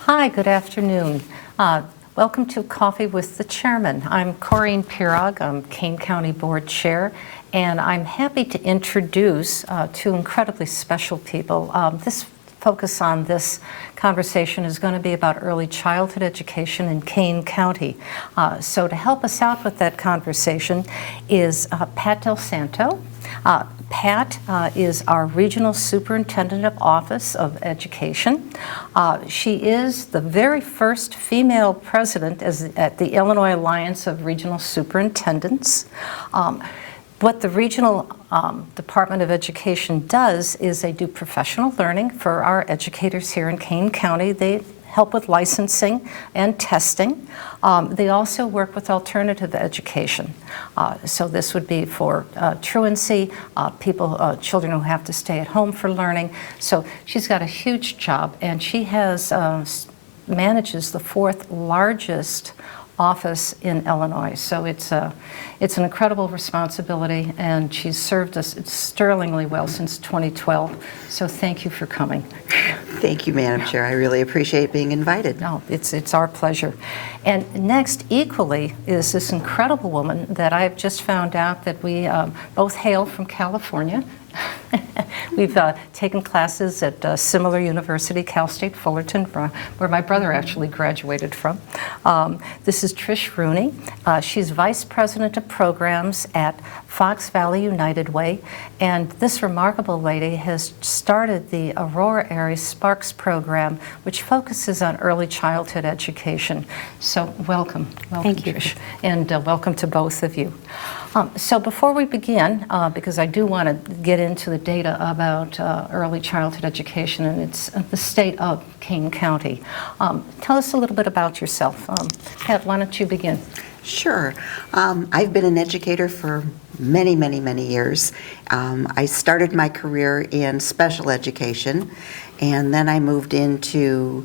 Hi, good afternoon. Welcome to Coffee with the Chairman. I'm Corinne Pierog. I'm Kane County Board Chair, and I'm happy to introduce two incredibly special people. This focus on this conversation is going to be about early childhood education in Kane County. So to help us out with that conversation is Pat Del Santo. Pat is our Regional Superintendent of Office of Education. She is the very first female president at the Illinois Alliance of Regional Superintendents. What the Regional Department of Education does is they do professional learning for our educators here in Kane County. They help with licensing and testing. They also work with alternative education. So this would be for truancy, children who have to stay at home for learning. So she's got a huge job, and she has manages the fourth largest office in Illinois. So it's an incredible responsibility, and she's served us sterlingly well since 2012. So thank you for coming. Thank you, Madam Chair. I really appreciate being invited. No, it's our pleasure. And next, equally, is this incredible woman that I've just found out that we both hail from California. We've taken classes at a similar university, Cal State Fullerton, where my brother actually graduated from. This is Trish Rooney. She's Vice President of Programs at Fox Valley United Way, and this remarkable lady has started the Aurora Area Sparks program, which focuses on early childhood education. So welcome Thank you. Trish, and welcome to both of you. So before we begin, because I do want to get into the data about early childhood education and it's the state of Kane County, tell us a little bit about yourself. Pat, why don't you begin? Sure. I've been an educator for many, many, many years. I started my career in special education, and then I moved into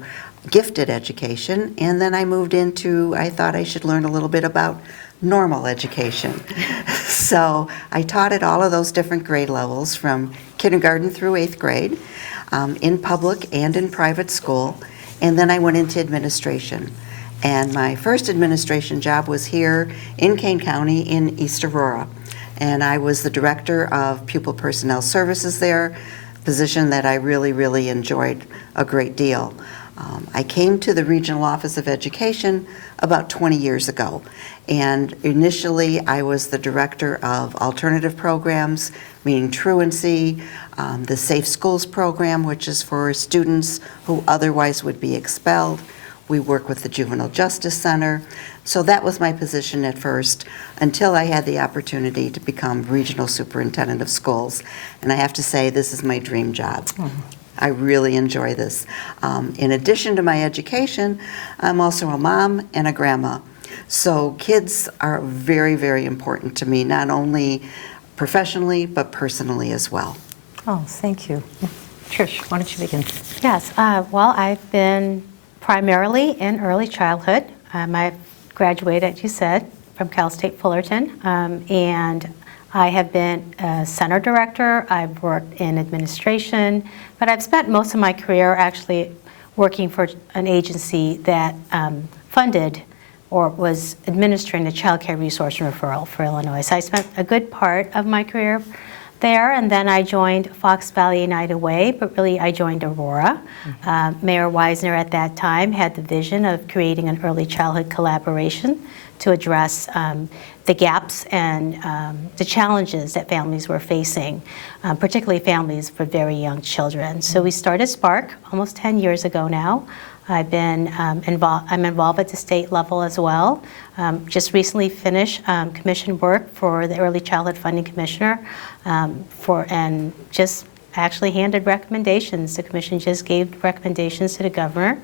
gifted education, and then I moved into, I thought I should learn a little bit about normal education. So I taught at all of those different grade levels from kindergarten through 8th grade, in public and in private school, and then I went into administration. And my first administration job was here in Kane County in East Aurora. And I was the director of pupil personnel services there, a position that I really, really enjoyed a great deal. I came to the Regional Office of Education about 20 years ago. And initially, I was the director of alternative programs, meaning truancy, the Safe Schools program, which is for students who otherwise would be expelled. We work with the Juvenile Justice Center. So that was my position at first until I had the opportunity to become Regional Superintendent of Schools. And I have to say, this is my dream job. Mm-hmm. I really enjoy this. In addition to my education, I'm also a mom and a grandma. So kids are very, very important to me, not only professionally, but personally as well. Oh, thank you. Trish, why don't you begin? Yes, well, I've been primarily in early childhood. I graduated, as you said, from Cal State Fullerton, and I have been a center director. I've worked in administration, but I've spent most of my career actually working for an agency that funded or was administering the child care resource and referral for Illinois. So I spent a good part of my career there, and then I joined Fox Valley United Way, but really I joined Aurora. Mm-hmm. Mayor Wisner at that time had the vision of creating an early childhood collaboration to address the gaps and the challenges that families were facing, particularly families for very young children. So we started Spark almost 10 years ago now. I've been I'm involved at the state level as well. Just recently finished commission work for the Early Childhood Funding Commissioner and just actually handed recommendations. The commission just gave recommendations to the governor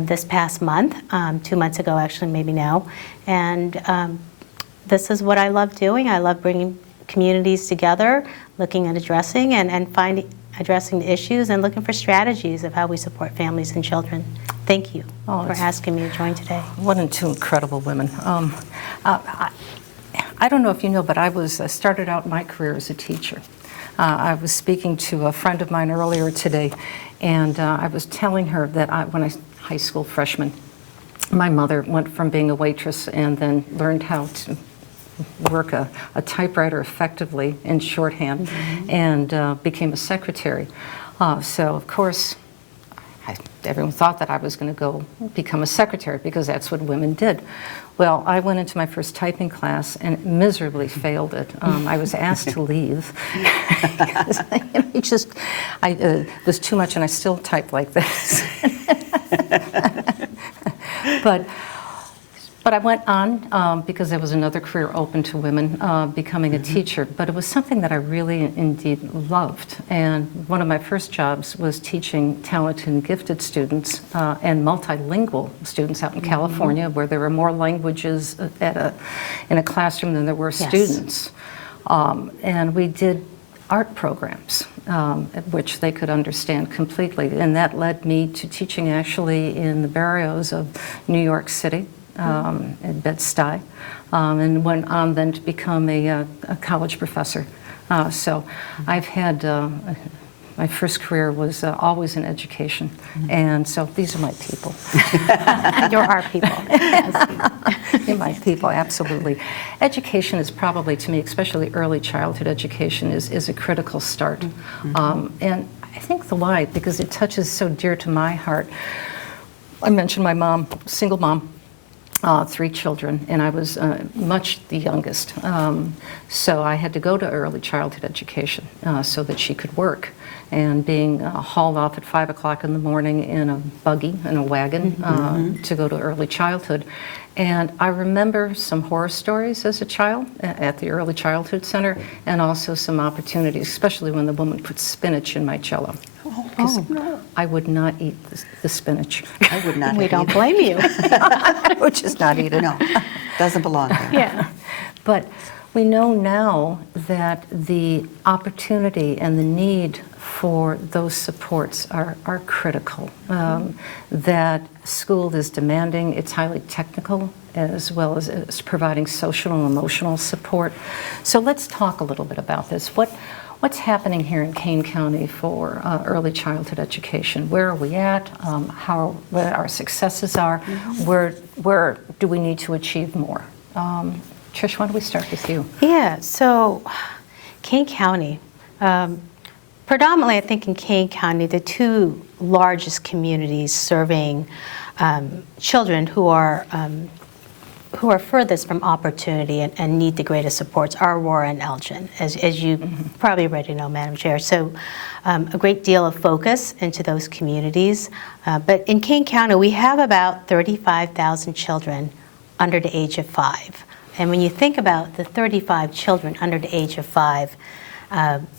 this past month, 2 months ago actually, maybe now. And this is what I love doing. I love bringing communities together, looking at addressing addressing the issues and looking for strategies of how we support families and children. Thank you for asking me to join today. One and two incredible women. I don't know if you know, but I started out my career as a teacher. I was speaking to a friend of mine earlier today, and I was telling her that high school freshman, my mother went from being a waitress and then learned how to work a typewriter effectively in shorthand, and became a secretary. So of course, everyone thought that I was going to go become a secretary because that's what women did. Well, I went into my first typing class and miserably failed it. I was asked to leave because it was too much, and I still type like this. But I went on because there was another career open to women, becoming a teacher. But it was something that I really indeed loved. And one of my first jobs was teaching talented and gifted students and multilingual students out in California, where there were more languages in a classroom than there were students. And we did art programs, which they could understand completely. And that led me to teaching actually in the barrios of New York City. In Bed-Stuy, and went on then to become a college professor. So I've had, my first career was always in education, and so these are my people. You're our people. You're my people, absolutely. Education is probably, to me, especially early childhood education, is a critical start. And I think the why, because it touches so dear to my heart. I mentioned my mom, single mom. 3 children, and I was much the youngest. So I had to go to early childhood education so that she could work. And being hauled off at 5 o'clock in the morning in a buggy, in a wagon, to go to early childhood. And I remember some horror stories as a child at the Early Childhood Center, and also some opportunities, especially when the woman put spinach in my cello. Because I would not eat the spinach. I would not. We don't blame you. I would just not eat it. No, doesn't belong there. Yeah. But we know now that the opportunity and the need for those supports are critical. That school is demanding, it's highly technical, as well as it's providing social and emotional support. So let's talk a little bit about this. What's happening here in Kane County for early childhood education? Where are we at? What our successes are? Where do we need to achieve more? Trish, why don't we start with you? Yeah, so Kane County, predominantly I think in Kane County, the 2 largest communities serving children who are furthest from opportunity and need the greatest supports are Aurora and Elgin, as you probably already know, Madam Chair. So a great deal of focus into those communities. But in Kane County, we have about 35,000 children under the age of 5. And when you think about the 35 children under the age of 5,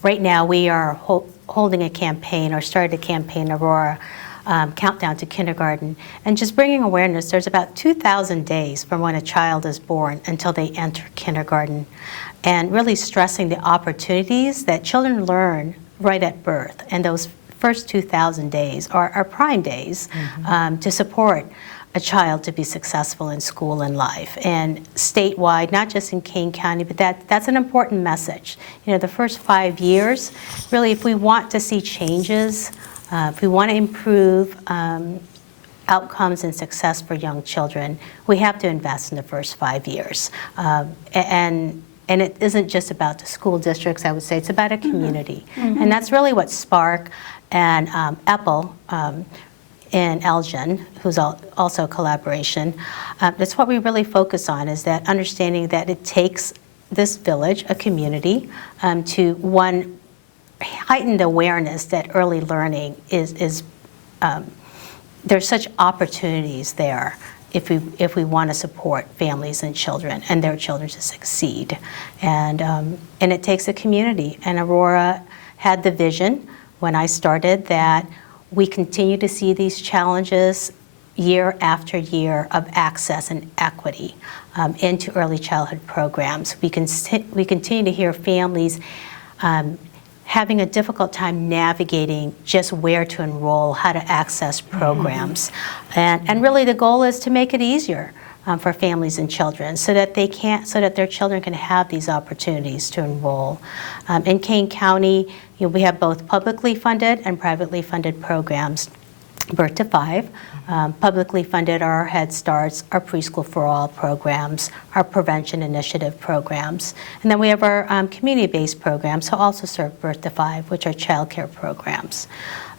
right now we are holding a campaign, or started a campaign, Aurora, Countdown to Kindergarten, and just bringing awareness. There's about 2,000 days from when a child is born until they enter kindergarten, and really stressing the opportunities that children learn right at birth. And those first 2,000 days are prime days to support a child to be successful in school and life. And statewide, not just in Kane County, but that's an important message. You know, the first 5 years, really, if we want to see changes, if we want to improve outcomes and success for young children, we have to invest in the first 5 years. And it isn't just about the school districts, I would say, it's about a community. And that's really what Spark and Apple in Elgin, who's also a collaboration, that's what we really focus on, is that understanding that it takes this village, a community, to heightened awareness that early learning is there's such opportunities there if we want to support families and children and their children to succeed, and it takes a community. And Aurora had the vision when I started that we continue to see these challenges year after year of access and equity into early childhood programs. We continue to hear families having a difficult time navigating just where to enroll, how to access programs. And really the goal is to make it easier for families and children, so that their children can have these opportunities to enroll. In Kane County, we have both publicly funded and privately funded programs. Birth to 5. Publicly funded are our Head Starts, our Preschool for All programs, our Prevention Initiative programs. And then we have our community-based programs who also serve birth to 5, which are child care programs.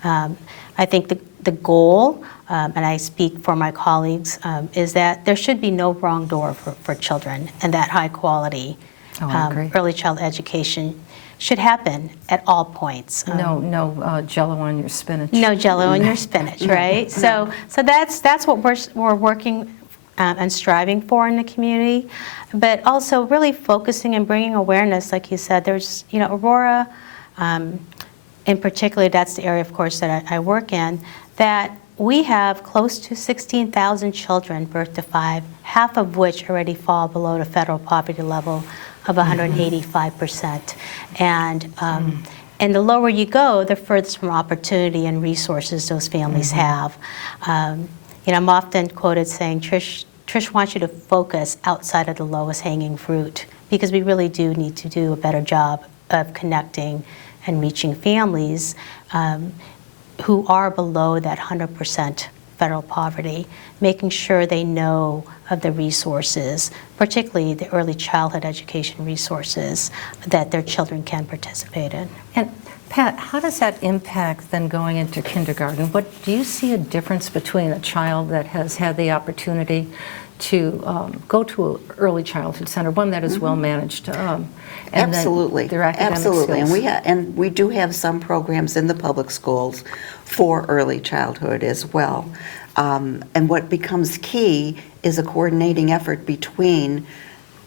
I think the goal, and I speak for my colleagues, is that there should be no wrong door for children, and that high quality early child education should happen at all points. No Jello on your spinach. No Jello on your spinach, right? So that's what we're working and striving for in the community, but also really focusing and bringing awareness, like you said. There's, Aurora, in particular, that's the area, of course, that I work in, that we have close to 16,000 children birth to 5, half of which already fall below the federal poverty level of 185%. And the lower you go, the furthest from opportunity and resources those families have. I'm often quoted saying, Trish wants you to focus outside of the lowest hanging fruit, because we really do need to do a better job of connecting and reaching families who are below that 100% federal poverty, making sure they know of the resources, particularly the early childhood education resources that their children can participate in. And Pat, how does that impact then going into kindergarten? Do you see a difference between a child that has had the opportunity to go to an early childhood center, one that is well managed, and Absolutely. then their academic Absolutely. skills? And we do have some programs in the public schools for early childhood as well. And what becomes key is a coordinating effort between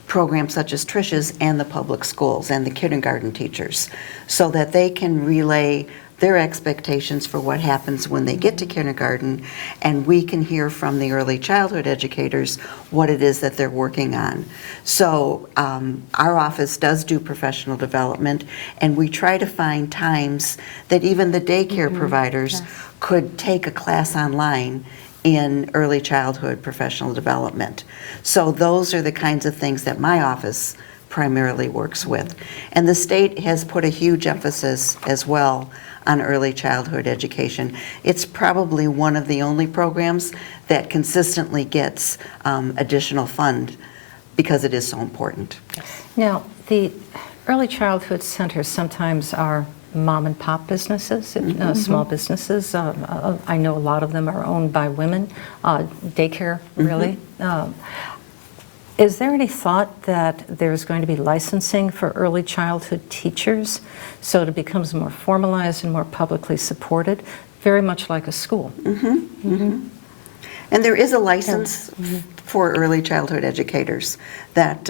programs such as Trish's and the public schools and the kindergarten teachers, so that they can relay their expectations for what happens when they get to kindergarten, and we can hear from the early childhood educators what it is that they're working on. So our office does do professional development, and we try to find times that even the daycare providers could take a class online in early childhood professional development. So those are the kinds of things that my office primarily works with. And the state has put a huge emphasis as well on early childhood education. It's probably one of the only programs that consistently gets additional fund because it is so important. Now, the early childhood centers sometimes are mom and pop businesses, small businesses. I know a lot of them are owned by women, daycare really. Is there any thought that there's going to be licensing for early childhood teachers so it becomes more formalized and more publicly supported, very much like a school? And there is a license for early childhood educators that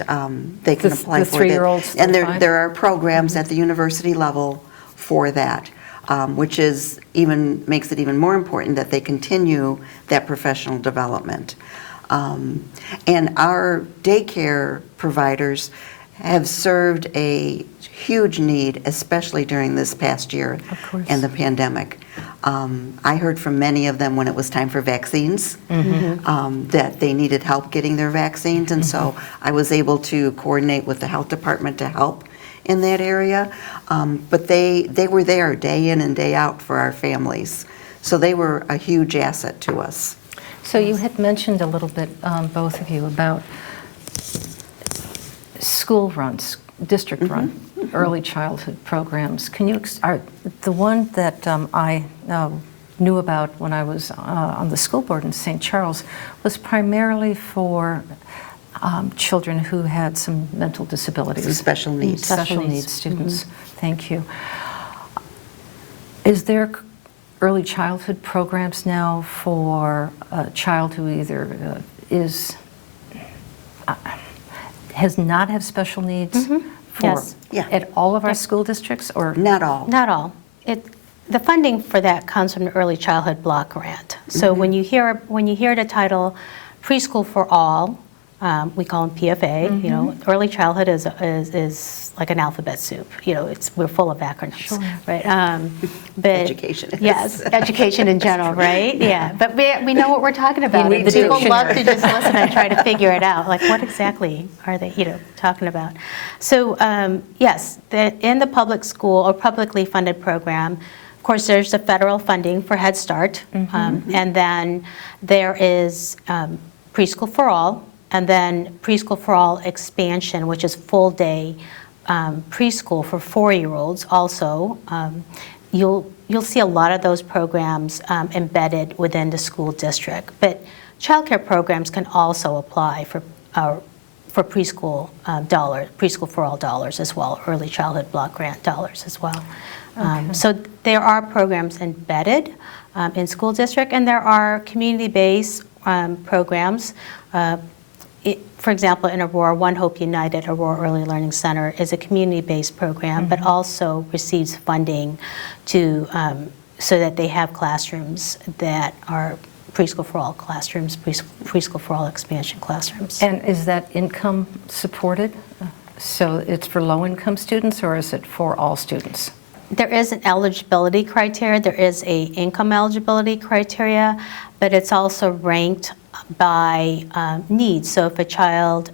they can apply the for. 3-year-olds And through 5? there are programs at the university level for that, which makes it even more important that they continue that professional development. And our daycare providers have served a huge need, especially during this past year and the pandemic. I heard from many of them when it was time for vaccines that they needed help getting their vaccines, and so I was able to coordinate with the health department to help in that area. But they were there day in and day out for our families, so they were a huge asset to us. So you had mentioned a little bit, both of you, about school runs, district run, early childhood programs. Can you, the one that I knew about when I was on the school board in St. Charles was primarily for children who had some mental disabilities. Some special needs. Special needs students. Thank you. Is there early childhood programs now for a child who either has not have special needs Yes. at all of our school districts, or Not all. Not all. The funding for that comes from the early childhood block grant. So when you hear the title Preschool for All, We call them PFA. You know, early childhood is like an alphabet soup. You know, we're full of acronyms, right? But Education is. yes, education in general, right? Yeah, but we know what we're talking about. We And the do. people love to just listen and try to figure it out. Like, what exactly are they, talking about? So yes, in the public school or publicly funded program, of course, there's the federal funding for Head Start, and then there is Preschool for All, and then Preschool for All expansion, which is full day preschool for 4-year-olds. Also, you'll see a lot of those programs embedded within the school district. But childcare programs can also apply for preschool preschool for all dollars as well, early childhood block grant dollars as well. So there are programs embedded in school district, and there are community-based programs. For example, in Aurora, One Hope United Aurora Early Learning Center is a community-based program, but also receives funding to so that they have classrooms that are preschool for all classrooms, preschool for all expansion classrooms. And is that income supported? So it's for low-income students, or is it for all students? There is an eligibility criteria. There is a income eligibility criteria, but it's also ranked by needs. So if a child,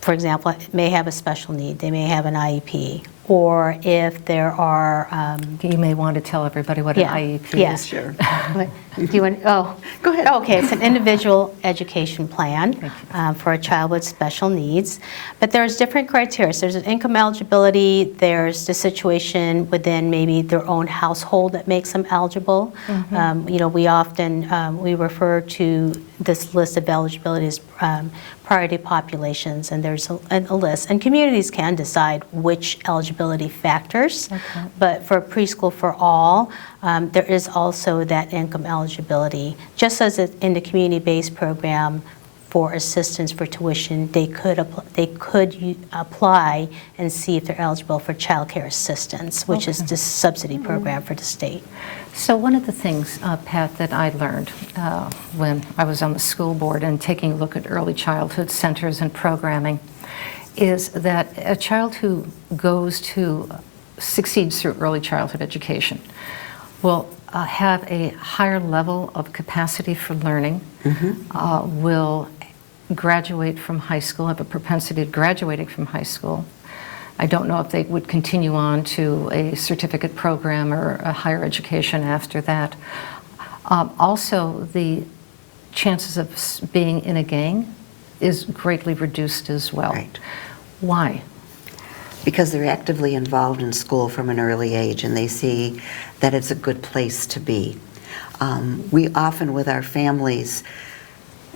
for example, may have a special need, they may have an IEP, or if there are... You may want to tell everybody what an IEP is. Sure. Do you want? Oh, Go ahead. Okay, it's an individual education plan for a child with special needs. But there's different criteria. So there's an income eligibility. There's the situation within maybe their own household that makes them eligible. We often we refer to this list of eligibility as priority populations, and there's a list. And communities can decide which eligibility factors. But for preschool for all, there is also that income eligibility. Just as in the community-based program for assistance for tuition, they could apply and see if they're eligible for child care assistance, which is the subsidy program for the state. So one of the things, Pat, that I learned when I was on the school board and taking a look at early childhood centers and programming is that a child who succeeds through early childhood education will have a higher level of capacity for learning, will graduate from high school, have a propensity of graduating from high school. I don't know if they would continue on to a certificate program or a higher education after that. Also, the chances of being in a gang is greatly reduced as well. Right. Why? Because they're actively involved in school from an early age, and they see that it's a good place to be. We often, with our families,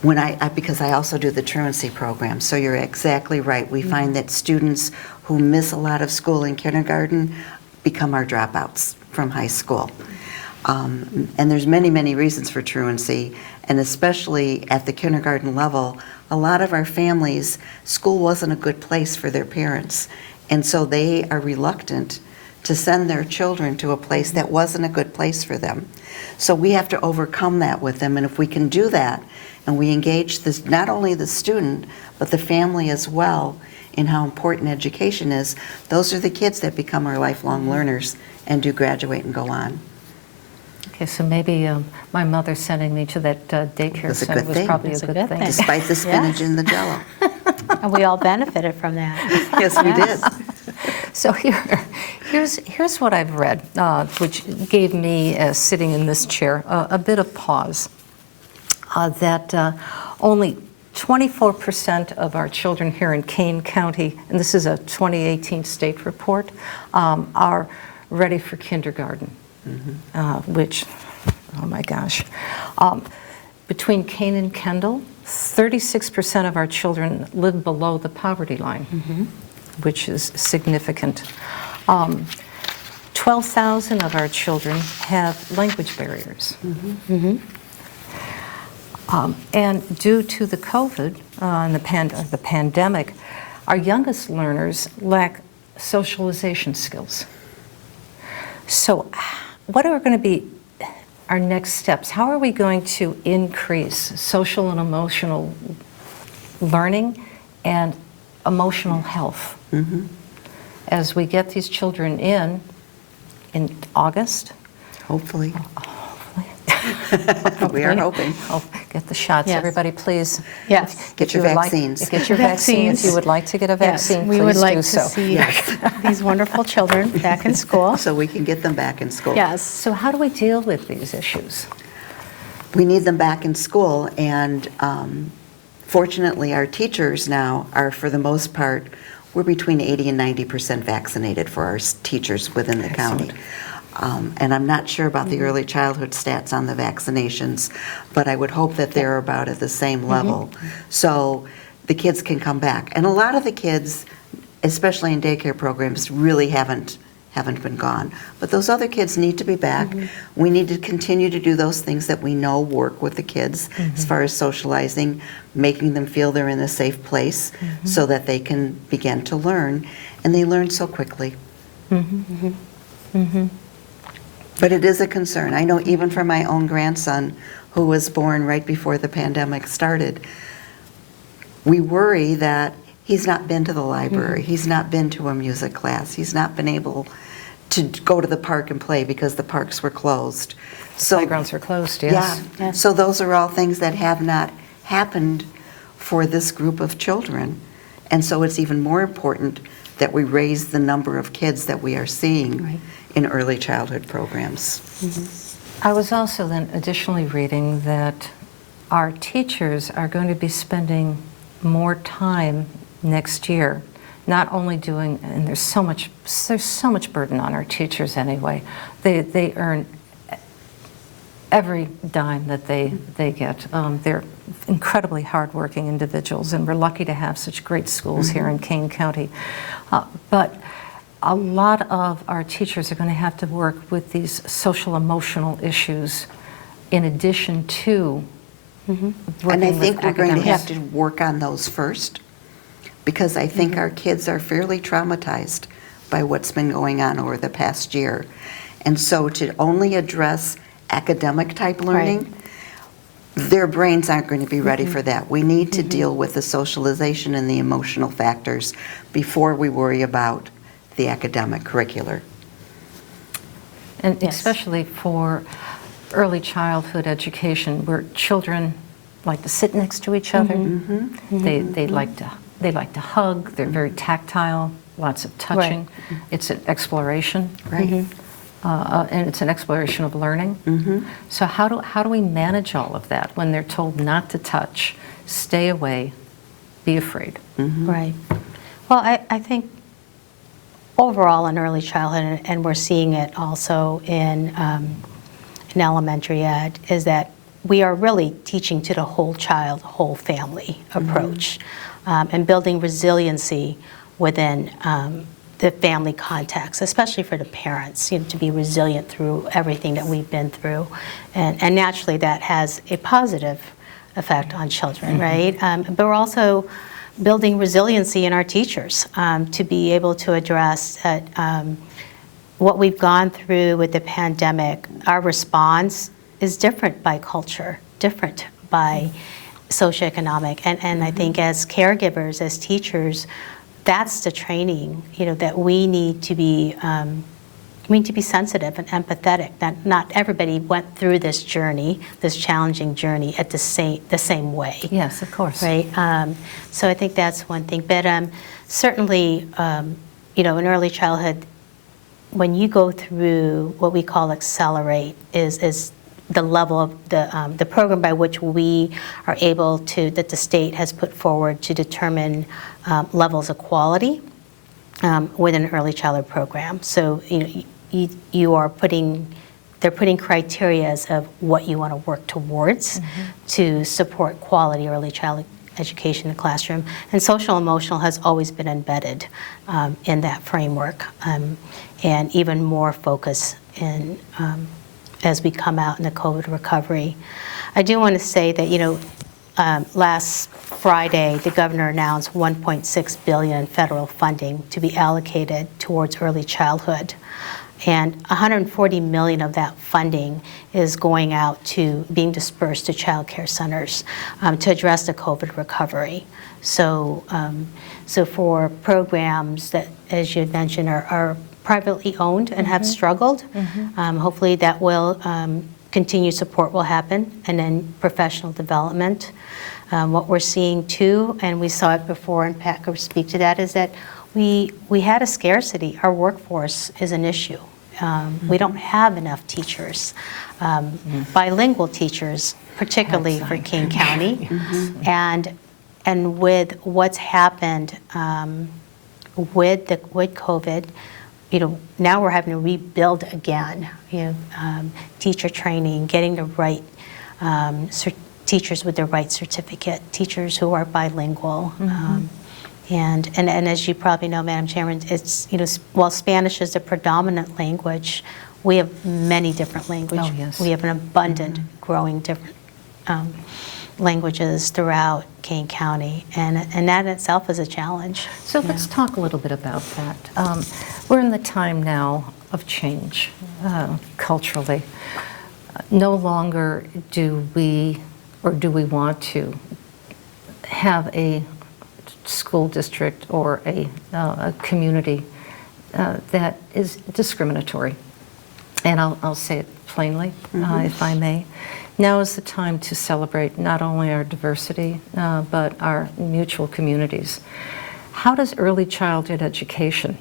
because I also do the truancy program, so you're exactly right. We find that students who miss a lot of school in kindergarten become our dropouts from high school. And there's many, many reasons for truancy, and especially at the kindergarten level, a lot of our families, school wasn't a good place for their parents. And so they are reluctant to send their children to a place that wasn't a good place for them. So we have to overcome that with them, and if we can do that, and we engage not only the student, but the family as well in how important education is, those are the kids that become our lifelong learners and do graduate and go on. Okay, so maybe my mother sending me to that daycare center was probably a good thing. Despite the spinach and the Jell-O. And we all benefited from that. Yes, we did. So here's what I've read, which gave me, sitting in this chair, a bit of pause. That only 24% of our children here in Kane County, and this is a 2018 state report, are ready for kindergarten, which, oh my gosh. Between Kane and Kendall, 36% of our children live below the poverty line, which is significant. 12,000 of our children have language barriers. And due to the COVID and the pandemic, our youngest learners lack socialization skills. So what are going to be our next steps? How are we going to increase social and emotional learning and emotional health. As we get these children in August, Hopefully. We are hoping. oh, get the shots, Yes. everybody, please. Yes. Get If your you would like- vaccines. Get your vaccine. If Vaccines. you would like to get a Yes, vaccine, we would please like do to so. see these wonderful children back in school. So we can get them back in school. Yes. So how do we deal with these issues? We need them back in school, and fortunately, our teachers now are, for the most part, we're between 80 and 90% vaccinated for our teachers within the county. And I'm not sure about the early childhood stats on the vaccinations, but I would hope that they're about at the same level, so the kids can come back. And a lot of the kids, especially in daycare programs, really haven't been gone. But those other kids need to be back. We need to continue to do those things that we know work with the kids as far as socializing, making them feel they're in a safe place so that they can begin to learn. And they learn so quickly. But it is a concern. I know even for my own grandson, who was born right before the pandemic started, we worry that he's not been to the library, he's not been to a music class, he's not been able to go to the park and play because the parks were closed. So Playgrounds are closed, yes. yeah, Yes. so those are all things that have not happened for this group of children. And so it's even more important that we raise the number of kids that we are seeing Right. in early childhood programs. I was also then additionally reading that our teachers are going to be spending more time next year, not only doing, and there's so much burden on our teachers anyway. They earn every dime that they get. They're incredibly hardworking individuals, and we're lucky to have such great schools here in Kane County. But a lot of our teachers are going to have to work with these social emotional issues in addition to And I working think with we're going to academics. have to work on those first, because I think our kids are fairly traumatized by what's been going on over the past year. And so to only address academic type learning, their brains aren't going to be ready for that. We need to deal with the socialization and the emotional factors before we worry about the academic curricular. And Yes. especially for early childhood education, where children like to sit next to each other. They like to hug. They're very tactile. Lots of touching. It's an exploration, Right. and it's an exploration of learning. So how do we manage all of that when they're told not to touch, stay away, be afraid? Right. Well, I think overall in early childhood, and we're seeing it also in elementary ed, is that we are really teaching to the whole child, whole family approach, and building resiliency within the family context, especially for the parents, to be resilient through everything that we've been through. And naturally that has a positive effect on children, right? But we're also building resiliency in our teachers to be able to address that what we've gone through with the pandemic. Our response is different by culture, different by socioeconomic, and I think as caregivers, as teachers, that's the training that we need to be. We need to be sensitive and empathetic. That not everybody went through this journey, this challenging journey, at the same way. Yes, of course. Right. So I think that's one thing. But certainly, in early childhood, when you go through what we call Accelerate, is the level of the program by which we are able to, that the state has put forward to determine levels of quality within an early childhood program. So you are they're putting criteria of what you want to work towards to support quality early childhood education in the classroom. And social emotional has always been embedded in that framework, and even more focus in as we come out in the COVID recovery. I do want to say that, last Friday, the governor announced $1.6 billion federal funding to be allocated towards early childhood. And 140 million of that funding is going out to being dispersed to child care centers to address the COVID recovery. So, so for programs that, as you had mentioned, are privately owned and have struggled, hopefully that will continued support will happen, and then professional development. What we're seeing too, and we saw it before, and Pat could speak to that, is that we had a scarcity. Our workforce is an issue. We don't have enough teachers, bilingual teachers, particularly for King County. And with what's happened with COVID, now we're having to rebuild again. Teacher training, getting the right teachers with the right certificate, teachers who are bilingual. And as you probably know, Madam Chairman, it's, while Spanish is the predominant language, we have many different languages. Oh, yes. We have an abundant, growing different languages throughout Kane County, and that itself is a challenge. So let's talk a little bit about that. We're in the time now of change culturally. No longer do we want to have a school district or a community that is discriminatory. And I'll say it plainly, if I may. Now is the time to celebrate not only our diversity, but our mutual communities. How does early childhood education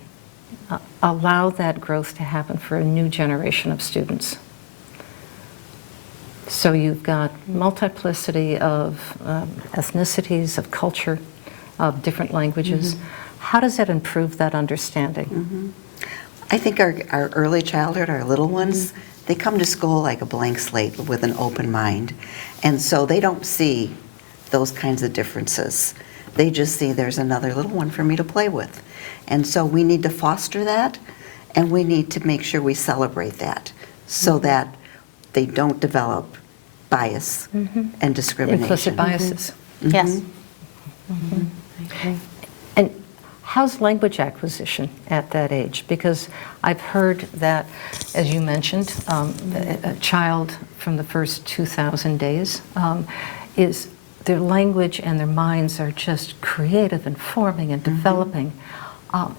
allow that growth to happen for a new generation of students? So you've got multiplicity of ethnicities, of culture, of different languages. How does that improve that understanding? I think our early childhood, our little ones, they come to school like a blank slate with an open mind. And so they don't see those kinds of differences. They just see there's another little one for me to play with. And so we need to foster that, and we need to make sure we celebrate that so that they don't develop bias and discrimination. Implicit biases. Yes. And how's language acquisition at that age? Because I've heard that, as you mentioned, a child from the first 2,000 days is their language and their minds are just creative and forming and developing.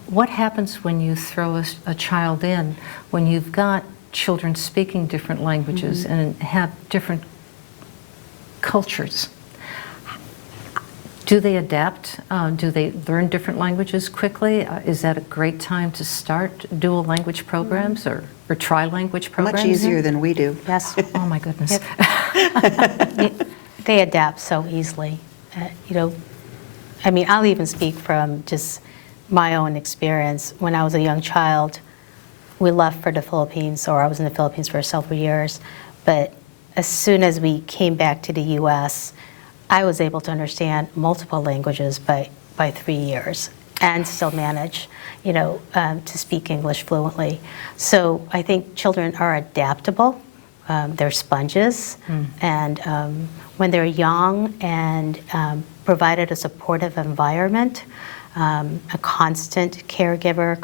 What happens when you throw a child in, when you've got children speaking different languages and have different cultures? Do they adapt? Do they learn different languages quickly? Is that a great time to start dual language programs or tri-language programs? Much easier than we do. Yes. Oh my goodness. They adapt so easily. I mean, I'll even speak from just my own experience. When I was a young child, we left for the Philippines, or I was in the Philippines for several years. But as soon as we came back to the U.S., I was able to understand multiple languages by 3 years and still manage, to speak English fluently. So I think children are adaptable. They're sponges. And when they're young and provided a supportive environment, a constant caregiver,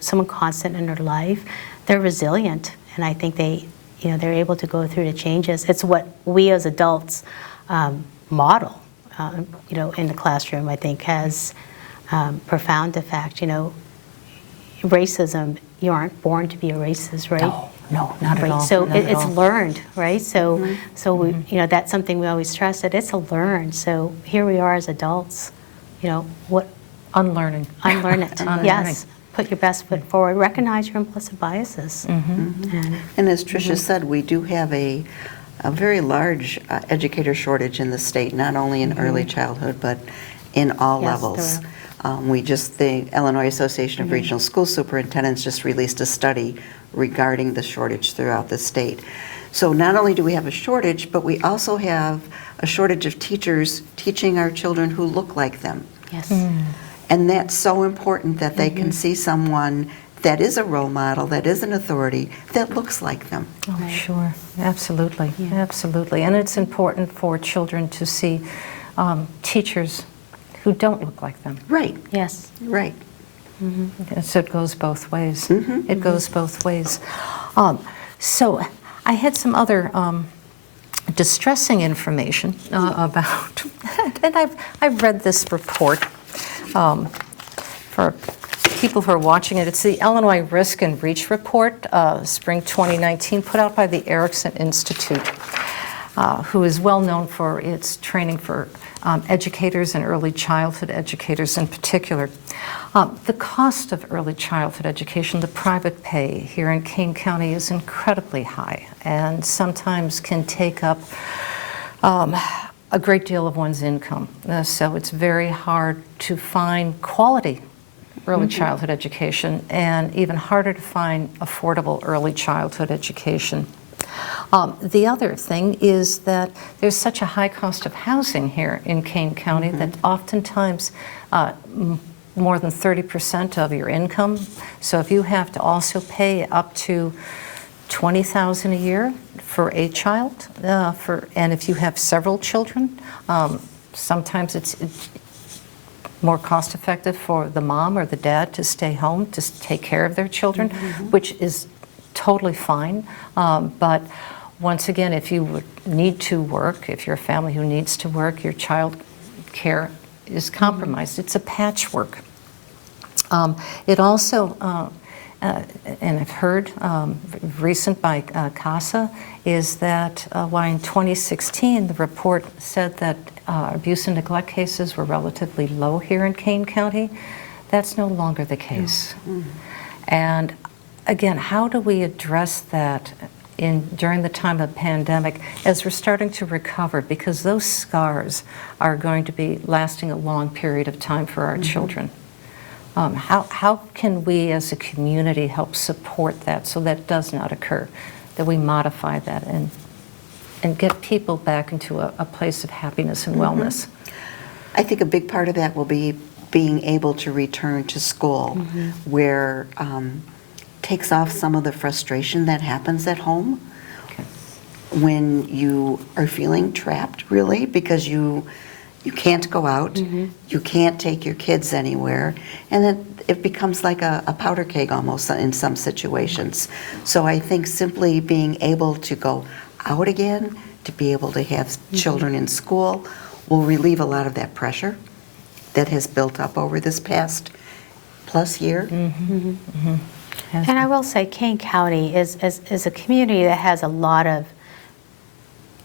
someone constant in their life, they're resilient. And I think they're able to go through the changes. It's what we as adults model, in the classroom, I think has profound effect. Racism, you aren't born to be a racist, right? No, not at all. So not at it's all. learned, right? So we, that's something we always stress, that it's a learned. So here we are as adults, what Unlearning. unlearn it. Unlearning. Yes, put your best foot forward. Recognize your implicit biases. And as Tricia said, we do have a very large educator shortage in the state, not only in early childhood, but in all Yes, levels. The Illinois Association of Regional School Superintendents just released a study regarding the shortage throughout the state. So not only do we have a shortage, but we also have a shortage of teachers teaching our children who look like them. Yes. And that's so important that they can see someone that is a role model, that is an authority, that looks like them. Oh, sure. Absolutely. Absolutely. And it's important for children to see teachers who don't look like them. Right, Yes. right. So it goes both ways. It goes both ways. So I had some other distressing information about, and I've read this report for people who are watching it. It's the Illinois Risk and Reach Report, spring 2019, put out by the Erickson Institute, who is well known for its training for educators and early childhood educators in particular. The cost of early childhood education, the private pay here in Kane County is incredibly high and sometimes can take up a great deal of one's income. So it's very hard to find quality early childhood education, and even harder to find affordable early childhood education. The other thing is that there's such a high cost of housing here in Kane County that oftentimes more than 30% of your income. So if you have to also pay up to $20,000 a year for a child, and if you have several children, sometimes it's more cost effective for the mom or the dad to stay home to take care of their children, which is totally fine. But once again, if you would need to work, if you're a family who needs to work, your child care is compromised. It's a patchwork. It also, and I've heard recent by CASA, is that while in 2016 the report said that abuse and neglect cases were relatively low here in Kane County, that's no longer the case. And again, how do we address that during the time of the pandemic as we're starting to recover, because those scars are going to be lasting a long period of time for our children? How can we as a community help support that so that does not occur, that we modify that and get people back into a place of happiness and wellness? I think a big part of that will be being able to return to school, where takes off some of the frustration that happens at home when you are feeling trapped, really, because you can't go out, you can't take your kids anywhere, and then it becomes like a powder keg almost in some situations. So I think simply being able to go out again, to be able to have children in school, will relieve a lot of that pressure that has built up over this past plus year. And I will say Kane County is a community that has a lot of,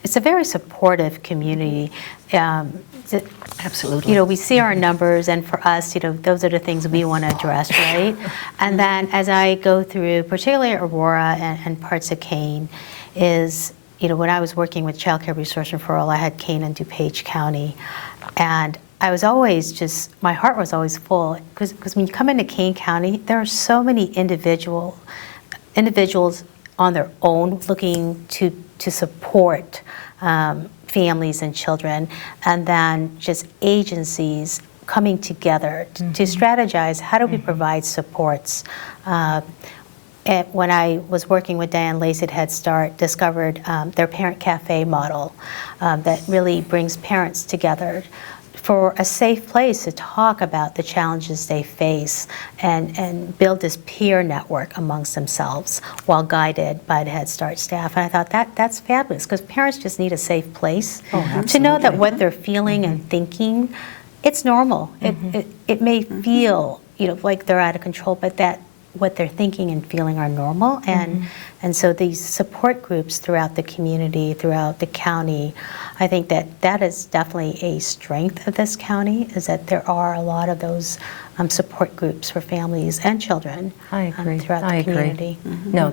it's a very supportive community. Absolutely. You know, we see our numbers, and for us, you know, those are the things we want to address, right? And then as I go through, particularly Aurora and parts of Kane, is, you know, when I was working with Child Care Resource Referral, I had Kane and DuPage County, and I was always just, my heart was always full, because when you come into Kane County, there are so many individuals on their own looking to support families and children, and then just agencies coming together to strategize how do we provide supports. When I was working with Diane Lacey at Head Start, discovered their Parent Cafe model that really brings parents together for a safe place to talk about the challenges they face and build this peer network amongst themselves while guided by the Head Start staff. And I thought that's fabulous, because parents just need a safe place to know that what they're feeling and thinking, it's normal. It may feel, you know, like they're out of control, but that what they're thinking and feeling are normal. And so these support groups throughout the community, throughout the county, I think that is definitely a strength of this county, is that there are a lot of those support groups for families and children. I agree. Throughout the community. No,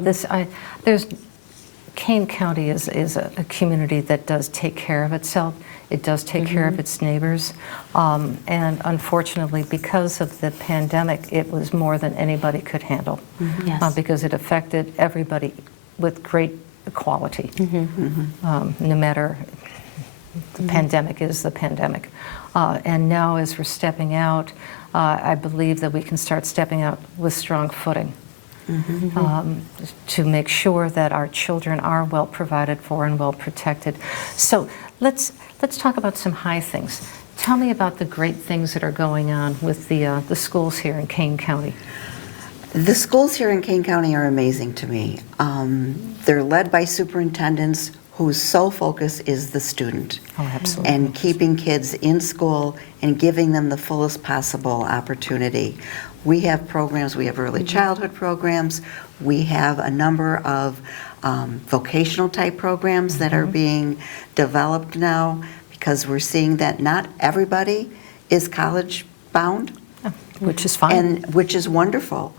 Kane County is a community that does take care of itself. It does take care of its neighbors. And unfortunately, because of the pandemic, it was more than anybody could handle, because it affected everybody with great equality, no matter, the pandemic is the pandemic. And now as we're stepping out, I believe that we can start stepping out with strong footing. To make sure that our children are well provided for and well protected. So let's talk about some high things. Tell me about the great things that are going on with the schools here in Kane County. The schools here in Kane County are amazing to me. They're led by superintendents whose sole focus is the student. Oh, absolutely. And keeping kids in school and giving them the fullest possible opportunity. We have programs, we have early childhood programs, we have a number of vocational type programs that are being developed now, because we're seeing that not everybody is college bound. Which is fine. And which is wonderful.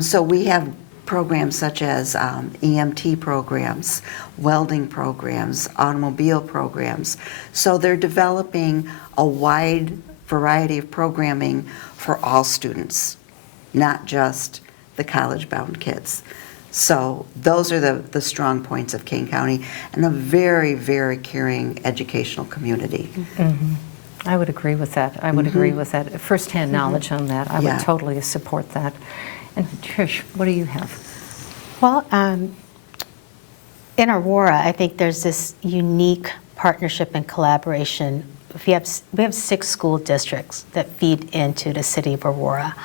So we have programs such as EMT programs, welding programs, automobile programs. So they're developing a wide variety of programming for all students, not just the college-bound kids. So those are the strong points of Kane County, and a very, very caring educational community. I would agree with that. I would agree with that. First-hand knowledge on that. I Yeah. would totally support that. And Trish, what do you have? Well, in Aurora, I think there's this unique partnership and collaboration. We have 6 school districts that feed into the city of Aurora.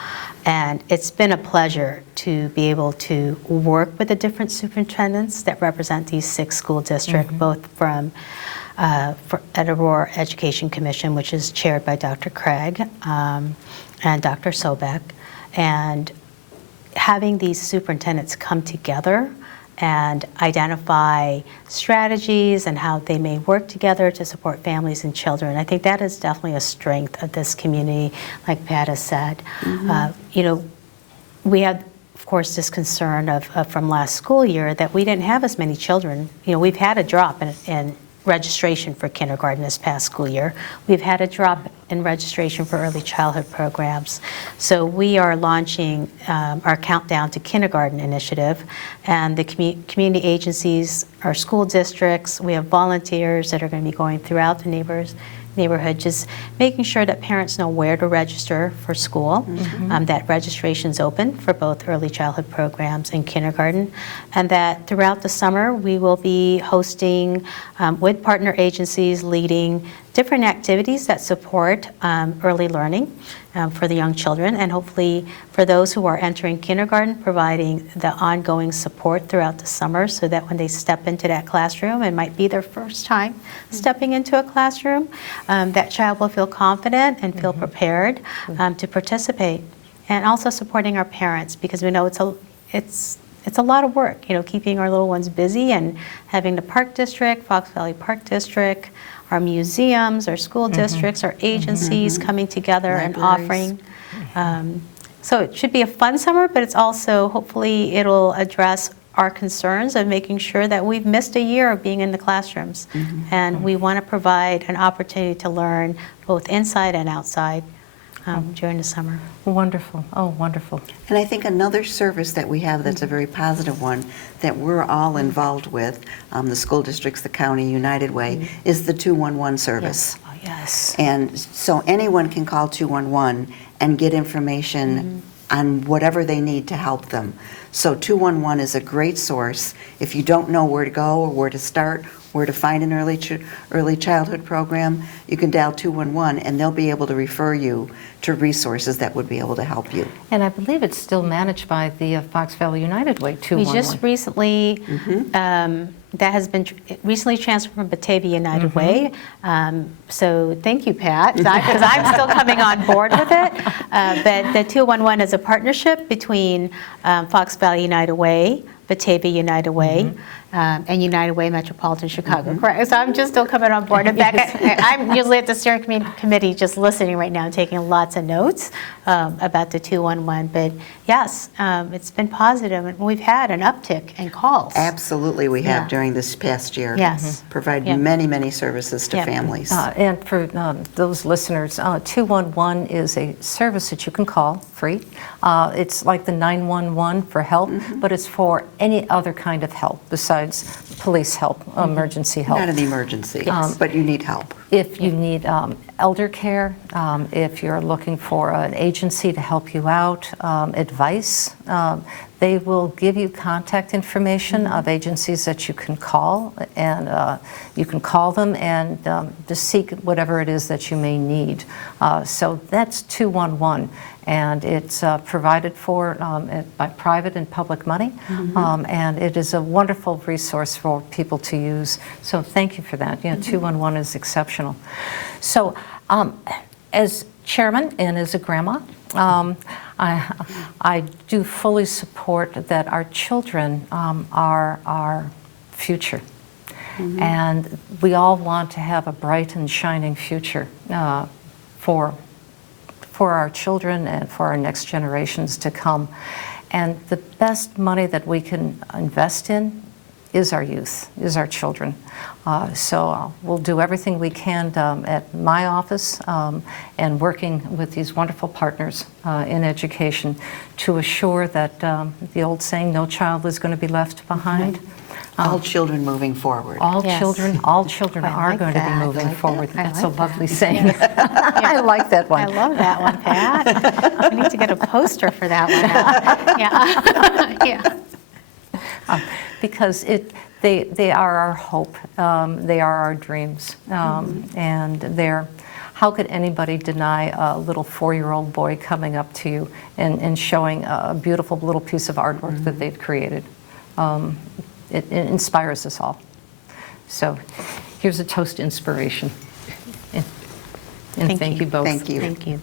And it's been a pleasure to be able to work with the different superintendents that represent these 6 school districts, both from at Aurora Education Commission, which is chaired by Dr. Craig and Dr. Sobek. And having these superintendents come together and identify strategies and how they may work together to support families and children. I think that is definitely a strength of this community, like Pat has said. We had, of course, this concern of from last school year that we didn't have as many children. We've had a drop in registration for kindergarten this past school year. We've had a drop in registration for early childhood programs. So we are launching our Countdown to Kindergarten initiative, and the community agencies, our school districts, we have volunteers that are going to be going throughout the neighborhood, just making sure that parents know where to register for school, that registration's open for both early childhood programs and kindergarten, and that throughout the summer we will be hosting, with partner agencies, leading different activities that support early learning for the young children, and hopefully for those who are entering kindergarten, providing the ongoing support throughout the summer so that when they step into that classroom, it might be their first time stepping into a classroom, that child will feel confident and feel prepared to participate. And also supporting our parents, because we know it's a lot of work, keeping our little ones busy, and having the Park District, Fox Valley Park District, our museums, our school districts, our agencies coming together and offering. So it should be a fun summer, but it's also, hopefully, it'll address our concerns of making sure that we've missed a year of being in the classrooms. And we want to provide an opportunity to learn both inside and outside during the summer. Wonderful. Oh, wonderful. And I think another service that we have that's a very positive one that we're all involved with, the school districts, the county, United Way, is the 211 service. Oh, yes. And so anyone can call 211 and get information on whatever they need to help them. So 211 is a great source. If you don't know where to go or where to start, where to find an early childhood program, you can dial 211 and they'll be able to refer you to resources that would be able to help you. And I believe it's still managed by the Fox Valley United Way, 211. We just recently, that has been recently transferred from Batavia United Way. So thank you, Pat, because I'm still coming on board with it. But the 211 is a partnership between Fox Valley United Way, Batavia United Way, and United Way Metropolitan Chicago, correct? So I'm just still coming on board. In fact, I'm usually at the steering committee just listening right now, taking lots of notes about the 211. But yes, it's been positive, and we've had an uptick in calls. Absolutely, we have during this past year. Yes. Provide Yeah. many, many services to Yeah. families. And for those listeners, 211 is a service that you can call free. It's like the 911 for help, but it's for any other kind of help besides police help, emergency help. Not an emergency, Yes. but you need help. If you need elder care, if you're looking for an agency to help you out, advice, they will give you contact information of agencies that you can call, and you can call them and to seek whatever it is that you may need. So that's 211, and it's provided for by private and public money, and it is a wonderful resource for people to use. So thank you for that. 211 is exceptional. So as chairman and as a grandma, I do fully support that our children are our future. And we all want to have a bright and shining future for our children and for our next generations to come. And the best money that we can invest in is our youth, is our children. So we'll do everything we can at my office and working with these wonderful partners in education to assure that the old saying, no child is going to be left behind. All children moving forward. All Yes. children I are like going to be that. moving I like forward. that. I That's a like lovely that. saying. I like that one. I love that one, Pat. We need to get a poster for that one. Yeah. Yeah. Because they are our hope, they are our dreams, and how could anybody deny a little 4-year-old boy coming up to you and showing a beautiful little piece of artwork that they've created? It inspires us all. So here's a toast to inspiration. And thank you both. Thank you. Thank you.